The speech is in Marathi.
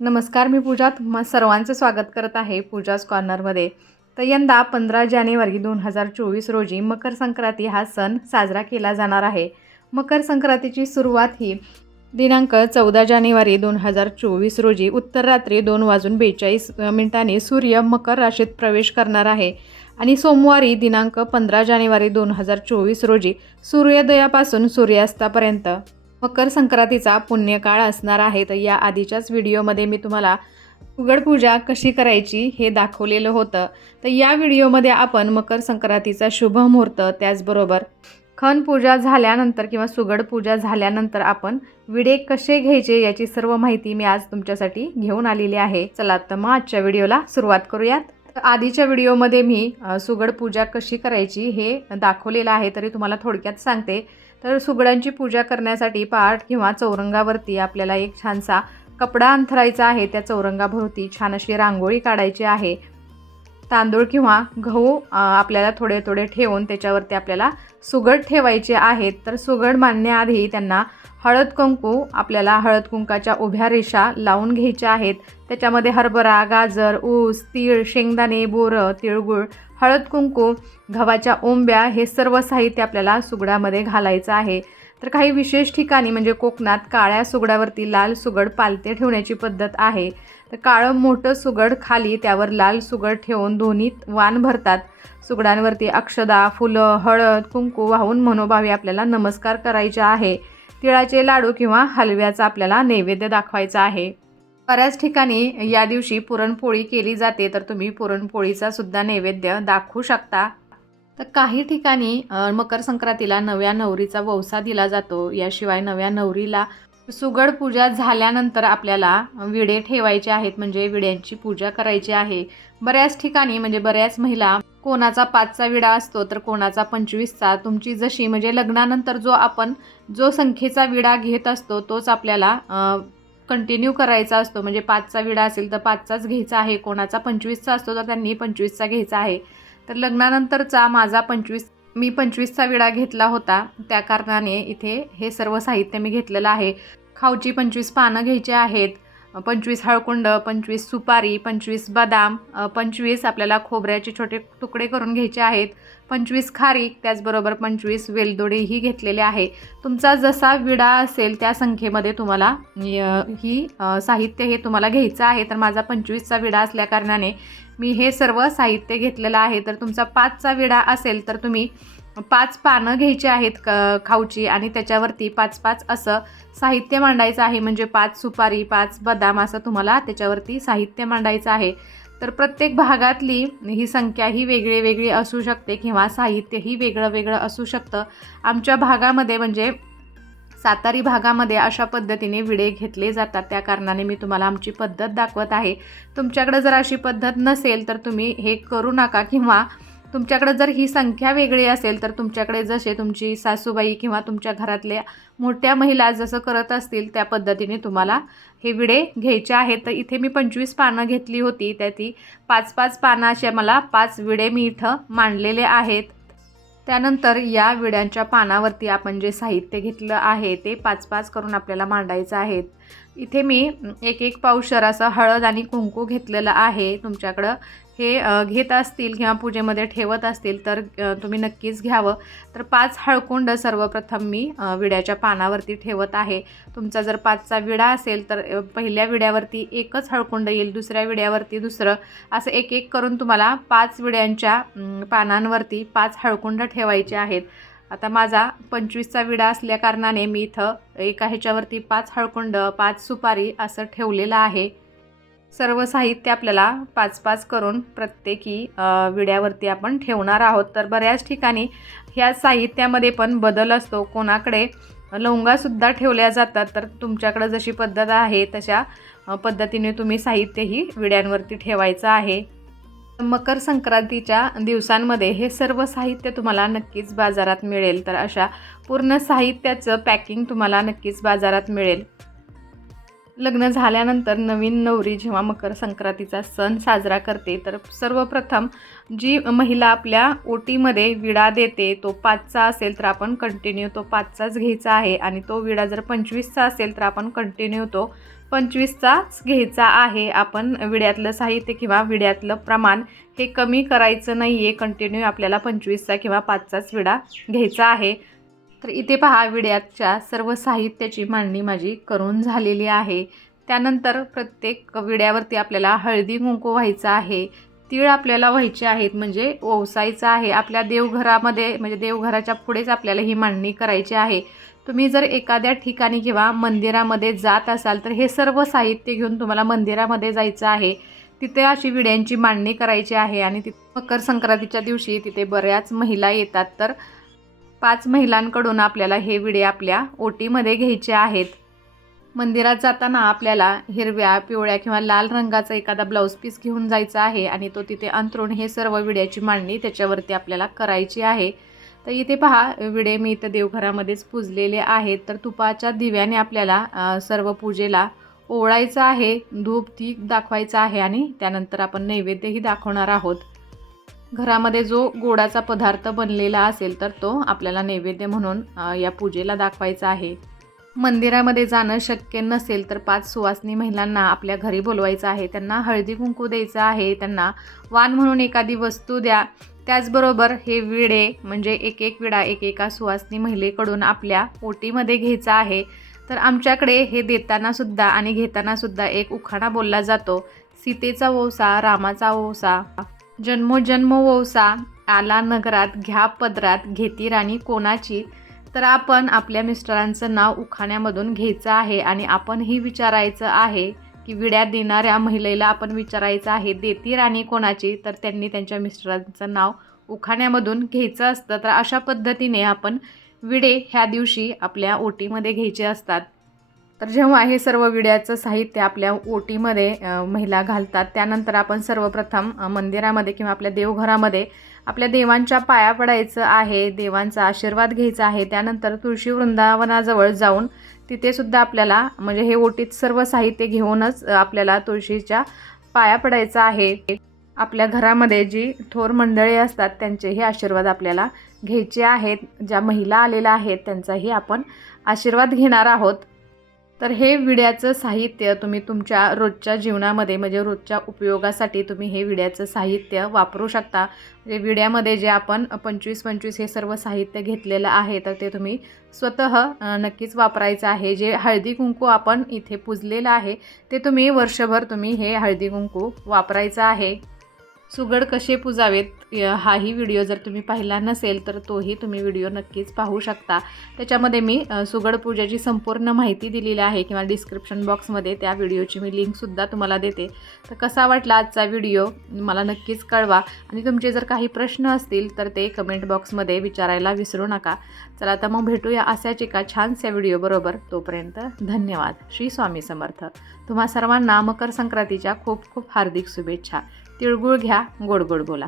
नमस्कार मी पूजात तुम्हा सर्वांचं स्वागत करत आहे पूजाज कॉर्नरमध्ये. तर यंदा पंधरा जानेवारी दोन हजार चोवीस रोजी मकर संक्रांती हा सण साजरा केला जाणार आहे. मकर संक्रांतीची सुरुवात ही दिनांक चौदा जानेवारी दोन हजार चोवीस रोजी उत्तर रात्री दोन वाजून बेचाळीस मिनिटांनी सूर्य मकर राशीत प्रवेश करणार आहे. आणि सोमवारी दिनांक पंधरा जानेवारी दोन हजार चोवीस रोजी सूर्योदयापासून सूर्यास्तापर्यंत मकर संक्रांतीचा पुण्यकाळ असणार आहे तर या आधीच्याच व्हिडिओमध्ये मी तुम्हाला उघडपूजा कशी करायची हे दाखवलेलं होतं. तर या व्हिडिओमध्ये आपण मकर संक्रांतीचा शुभ मुहूर्त त्याचबरोबर खण पूजा झाल्यानंतर किंवा सुगड पूजा झाल्यानंतर आपण विडे कसे घ्यायचे याची सर्व माहिती मी आज तुमच्यासाठी घेऊन आलेली आहे. चला तर मग आजच्या व्हिडिओला सुरुवात करूयात. आधीच्या व्हिडिओमध्ये मी सुगड पूजा कशी करायची हे दाखवलेलं आहे तरी तुम्हाला थोडक्यात सांगते. तर सुगडांची पूजा करण्यासाठी पाठ किंवा चौरंगावरती आपल्याला एक छानसा कपडा अंथरायचा आहे. त्या चौरंगाभोवती छान अशी रांगोळी काढायची आहे. तांदूळ किंवा गहू आपल्याला थोडे थोडे ठेवून त्याच्यावरती आपल्याला सुगड ठेवायचे आहेत. तर सुगड मांडण्याआधी त्यांना हळद कुंकू आपल्याला हळद कुंकाच्या उभ्या रेषा लावून घ्यायच्या आहेत. त्याच्यामध्ये हरभरा गाजर ऊस तीळ शेंगदाणे बोरं तिळगुळ हळद कुंकू गव्हाच्या ओंब्या हे सर्व साहित्य आपल्याला सुगडामध्ये घालायचं आहे. तर काही विशेष ठिकाणी म्हणजे कोकणात काळ्या सुगडावरती लाल सुगड पालते ठेवण्याची पद्धत आहे. तर काळं मोठं सुगड खाली त्यावर लाल सुगड ठेवून दोन्हीत वाण भरतात. सुगडांवरती अक्षदा फुलं हळद कुंकू वाहून मनोभावे आपल्याला नमस्कार करायचे आहे. तिळाचे लाडू किंवा हलव्याचा आपल्याला नैवेद्य दाखवायचा आहे. बऱ्याच ठिकाणी या दिवशी पुरणपोळी केली जाते तर तुम्ही पुरणपोळीचा सुद्धा नैवेद्य दाखवू शकता. तर काही ठिकाणी मकर संक्रांतीला नव्या नवरीचा वौसा दिला जातो. याशिवाय नव्या नवरीला सुगड पूजा झाल्यानंतर आपल्याला विडे ठेवायचे आहेत म्हणजे विड्यांची पूजा करायची आहे. बऱ्याच ठिकाणी म्हणजे बऱ्याच महिला कोणाचा पाचचा विडा असतो तर कोणाचा पंचवीसचा. तुमची जशी म्हणजे लग्नानंतर जो आपण जो संख्येचा विडा घेत असतो तोच आपल्याला कंटिन्यू करायचा असतो. म्हणजे पाचचा विडा असेल तर पाचचाच घ्यायचा आहे. कोणाचा पंचवीसचा असतो तर त्यांनी पंचवीसचा घ्यायचा आहे. तर लग्नानंतरचा माझा पंचवीस मी पंचवीसचा विडा घेतला होता. त्या कारणाने इथे हे सर्व साहित्य मी घेतलेलं आहे. खाऊची पंचवीस पानं घ्यायची आहेत. पंचवीस हळकुंड पंचवीस सुपारी पंचवीस बदाम पंचवीस आपल्याला खोबऱ्याचे छोटे तुकडे करून घ्यायचे आहेत. पंचवीस खारीक त्याचबरोबर पंचवीस वेलदोडेही घेतलेले आहे. तुमचा जसा विडा असेल त्या संख्येमध्ये तुम्हाला ही साहित्य हे तुम्हाला घ्यायचं आहे. तर माझा पंचवीसचा विडा असल्याकारणाने मी हे सर्व साहित्य घेतलेलं आहे. तर तुमचा पाचचा विडा असेल तर तुम्ही पाच पानं घ्यायची आहेत क खाऊची आणि त्याच्यावरती पाच पाच असं साहित्य मांडायचं आहे. म्हणजे पाच सुपारी पाच बदाम असं तुम्हाला त्याच्यावरती साहित्य मांडायचं आहे. तर प्रत्येक भागातली ही संख्या ही वेगळी वेगळी असू शकते किंवा साहित्यही वेगळं वेगळं असू शकतं. आमच्या भागामध्ये म्हणजे सातारी भागामध्ये अशा पद्धतीने विडे घेतले जातात. त्या कारणाने मी तुम्हाला आमची पद्धत दाखवत आहे. तुमच्याकडे जर अशी पद्धत नसेल तर तुम्ही हे करू नका किंवा तुमच्याकडे जर ही संख्या वेगळी असेल तर तुमच्याकडे जसे तुमची सासूबाई किंवा तुमच्या घरातल्या मोठ्या महिला जसं करत असतील त्या पद्धतीने तुम्हाला हे विडे घ्यायचे आहेत. तर इथे मी पंचवीस पानं घेतली होती. त्या ती पाच पाच पानं अशा मला पाच विडे मी इथं मांडलेले आहेत. त्यानंतर या विड्यांच्या पानावरती आपण जे साहित्य घेतलं आहे ते पाच पाच करून आपल्याला मांडायचं आहे. इथे मी एक एक पावशर असं हळद आणि कुंकू घेतलेलं आहे. तुमच्याकडं हे घेत असतील किंवा पूजेमध्ये ठेवत असतील तर तुम्ही नक्कीच घ्यावं. तर पाच हळकुंड सर्वप्रथम मी विड्याच्या पानावरती ठेवत आहे. तुमचा जर पाचचा विडा असेल तर पहिल्या विड्यावरती एकच हळकुंड येईल दुसऱ्या विड्यावरती दुसरं. असं एक एक करून तुम्हाला पाच विड्यांच्या पानांवरती पाच हळकुंड ठेवायचे आहेत. आता माझा पंचवीसचा विडा असल्याकारणाने मी इथं एका ह्याच्यावरती पाच हळकुंड पाच सुपारी असं ठेवलेलं आहे. सर्व साहित्य आपल्याला पाच पाच करून प्रत्येकी विड्यावरती आपण ठेवणार आहोत. तर बऱ्याच ठिकाणी ह्या साहित्यामध्ये पण बदल असतो. कोणाकडे लवंगासुद्धा ठेवल्या जातात. तर तुमच्याकडं जशी पद्धत आहे तशा पद्धतीने तुम्ही साहित्यही विड्यांवरती ठेवायचं आहे. मकर संक्रांतीच्या दिवसांमध्ये हे सर्व साहित्य तुम्हाला नक्कीच बाजारात मिळेल. तर अशा पूर्ण साहित्याचं पॅकिंग तुम्हाला नक्कीच बाजारात मिळेल. लग्न झाल्यानंतर नवीन नवरी जेव्हा मकर संक्रांतीचा सण साजरा करते तर सर्वप्रथम जी महिला आपल्या ओटीमध्ये विडा देते तो पाचचा असेल तर आपण कंटिन्यू तो पाचचाच घ्यायचा आहे आणि तो विडा जर पंचवीसचा असेल तर आपण कंटिन्यू तो पंचवीसचाच घ्यायचा आहे. आपण विड्यातलं साहित्य किंवा विड्यातलं प्रमाण हे कमी करायचं नाही आहे कंटिन्यू आपल्याला पंचवीसचा किंवा पाचचाच विडा घ्यायचा आहे. तर इथे पहा विड्याच्या सर्व साहित्याची मांडणी माझी करून झालेली आहे. त्यानंतर प्रत्येक विड्यावरती आपल्याला हळदी कुंकू व्हायचं आहे. तीळ आपल्याला व्हायचे आहेत म्हणजे ओवसायचं आहे. आपल्या देवघरामध्ये म्हणजे देवघराच्या पुढेच आपल्याला ही मांडणी करायची आहे. तुम्ही जर एखाद्या ठिकाणी किंवा मंदिरामध्ये जात असाल तर हे सर्व साहित्य घेऊन तुम्हाला मंदिरामध्ये जायचं आहे. तिथे अशी विड्यांची मांडणी करायची आहे आणि तिथे मकर संक्रांतीच्या दिवशी तिथे बऱ्याच महिला येतात. तर पाच महिलांकडून आपल्याला हे विडे आपल्या ओटीमध्ये घ्यायचे आहेत. मंदिरात जाताना आपल्याला हिरव्या पिवळ्या किंवा लाल रंगाचा एखादा ब्लाऊज पीस घेऊन जायचा आहे आणि तो तिथे अंतरून हे सर्व विड्याची मांडणी त्याच्यावरती आपल्याला करायची आहे. तर इथे पहा विडे मी इथं देवघरामध्येच पूजलेले आहेत. तर तुपाच्या दिव्याने आपल्याला सर्व पूजेला ओळायचं आहे धूप दीप दाखवायचं आहे आणि त्यानंतर आपण नैवेद्यही दाखवणार आहोत. घरामध्ये जो गोडाचा पदार्थ बनलेला असेल तर तो आपल्याला नैवेद्य म्हणून या पूजेला दाखवायचा आहे. मंदिरामध्ये जाणं शक्य नसेल तर पाच सुवासनी महिलांना आपल्या घरी बोलवायचं आहे. त्यांना हळदी कुंकू द्यायचं आहे. त्यांना वाण म्हणून एखादी वस्तू द्या. त्याचबरोबर हे विडे म्हणजे एक एक विडा एक एका सुवासनी महिलेकडून आपल्या ओटीमध्ये घ्यायचा आहे. तर आमच्याकडे हे देतानासुद्धा आणि घेतानासुद्धा एक उखाणा बोलला जातो. सीतेचा ओसा रामाचा ओसा. जन्मोजन्म वौसा आला नगरात घ्या पदरात घेती राणी कोणाची? तर आपण आपल्या मिस्टरांचं नाव उखाण्यामधून घ्यायचं आहे आणि आपणही विचारायचं आहे की विड्या देणाऱ्या महिलेला आपण विचारायचं आहे देती राणी कोणाची? तर त्यांनी त्यांच्या मिस्टरांचं नाव उखाण्यामधून घ्यायचं असतं. तर अशा पद्धतीने आपण विडे ह्या दिवशी आपल्या ओटीमध्ये घ्यायचे असतात. तर जेव्हा हे सर्व विड्याचं साहित्य आपल्या ओटीमध्ये महिला घालतात त्यानंतर आपण सर्वप्रथम मंदिरामध्ये किंवा आपल्या देवघरामध्ये आपल्या देवांच्या पाया पडायचं आहे देवांचा आशीर्वाद घ्यायचा आहे त्यानंतर तुळशी वृंदावनाजवळ जाऊन तिथेसुद्धा आपल्याला म्हणजे हे ओटीत सर्व साहित्य घेऊनच आपल्याला तुळशीच्या पाया पडायचं आहे. आपल्या घरामध्ये जी थोर मंडळी असतात त्यांचेही आशीर्वाद आपल्याला घ्यायचे आहेत. ज्या महिला आलेल्या आहेत त्यांचाही आपण आशीर्वाद घेणार आहोत. तर हे विड्याचं साहित्य तुम्ही तुमच्या रोजच्या जीवनामध्ये म्हणजे रोजच्या उपयोगासाठी तुम्ही हे विड्याचं साहित्य वापरू शकता. म्हणजे विड्यामध्ये जे आपण पंचवीस पंचवीस हे सर्व साहित्य घेतलेलं आहे तर ते तुम्ही स्वतः नक्कीच वापरायचं आहे. जे हळदी कुंकू आपण इथे पुजलेलं आहे ते तुम्ही वर्षभर तुम्ही हे हळदी कुंकू वापरायचं आहे. सुगड कसे पुजावेत हाही व्हिडिओ जर तुम्ही पाहिला नसेल तर तोही तुम्ही व्हिडिओ नक्कीच पाहू शकता. त्याच्यामध्ये मी सुगड पूजाची संपूर्ण माहिती दिलेली आहे किंवा डिस्क्रिप्शन बॉक्समध्ये त्या व्हिडिओची मी लिंकसुद्धा तुम्हाला देते. तर कसा वाटला आजचा व्हिडिओ मला नक्कीच कळवा. आणि तुमचे जर काही प्रश्न असतील तर ते कमेंट बॉक्समध्ये विचारायला विसरू नका. चला तर मग भेटूया अशाच एका छानशा व्हिडिओबरोबर तोपर्यंत धन्यवाद. श्री स्वामी समर्थ. तुम्हा सर्वांना मकर संक्रांतीच्या खूप खूप हार्दिक शुभेच्छा. तिळगुळ घ्या गोड गोड बोला.